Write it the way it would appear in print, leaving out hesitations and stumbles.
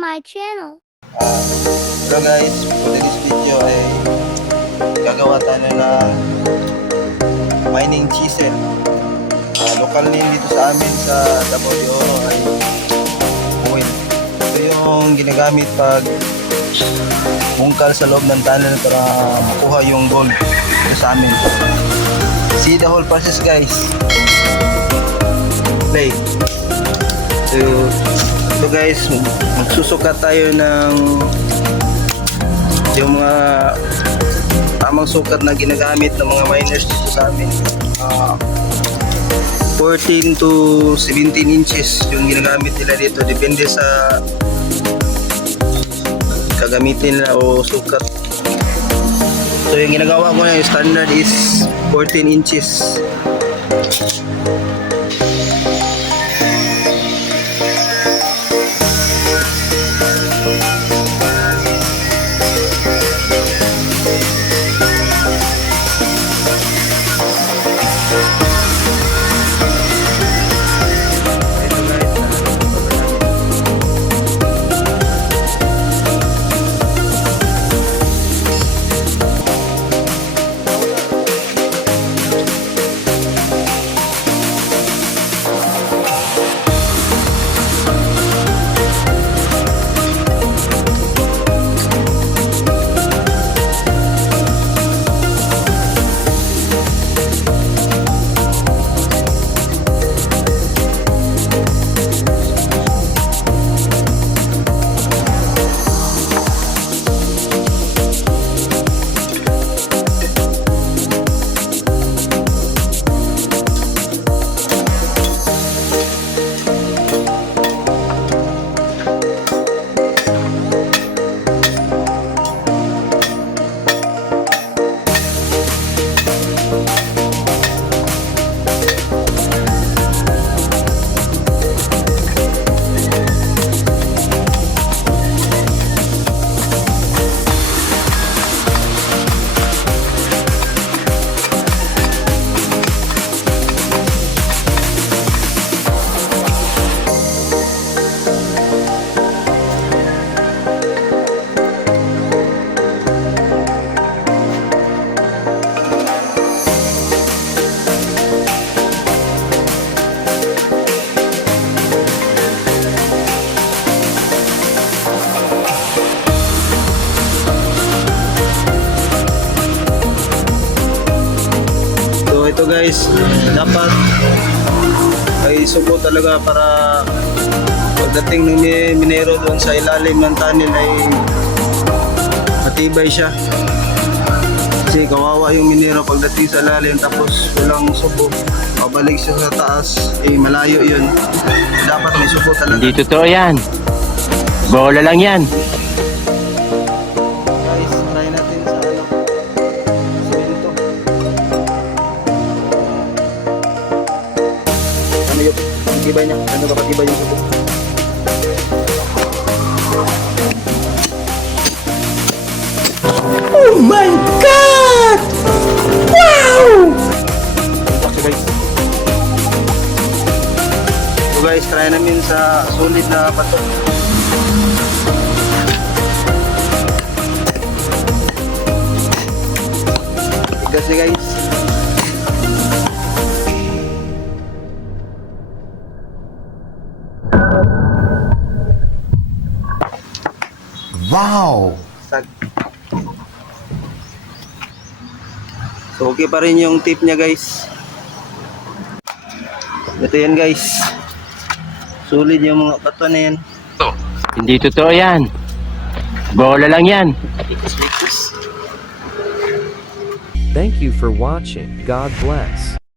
my channel. Hello guys, for this video ay gagawa tayo ng mining chisel. Local name dito sa amin sa Davao de Oro ay oil. Ito yung ginagamit pag bungkal sa loob ng tunnel para makuha yung gold dito sa amin. See the whole process guys. Play. So guys, magsusukat tayo ng yung mga tamang sukat na ginagamit ng mga miners dito sa amin. 14 to 17 inches yung ginagamit nila dito, depende sa kagamitin nila o sukat. So yung ginagawa ko na yung standard is 14 inches. Ito guys, dapat ay subo talaga para pagdating ng minero doon sa ilalim ng tunnel ay matibay siya. Kasi kawawa yung minero pagdating sa ilalim tapos walang subo, pabalik siya sa taas, eh malayo yun. Dapat may subo talaga. Hindi totoo yan. Bola lang yan. Guys, try natin sa simento. Ano yung patibay niya? Ano ba patibay yung subo? Oh my God! Wow! Okay guys. So guys, try namin sa solid na bato. Tigas niya guys. Wow! Sag. So okay pa rin yung tip niya guys. Ito yan guys. Solid yung mga bato na yan. Hindi totoo yan. Bola lang yan. Likas-likas. Thank you for watching. God bless.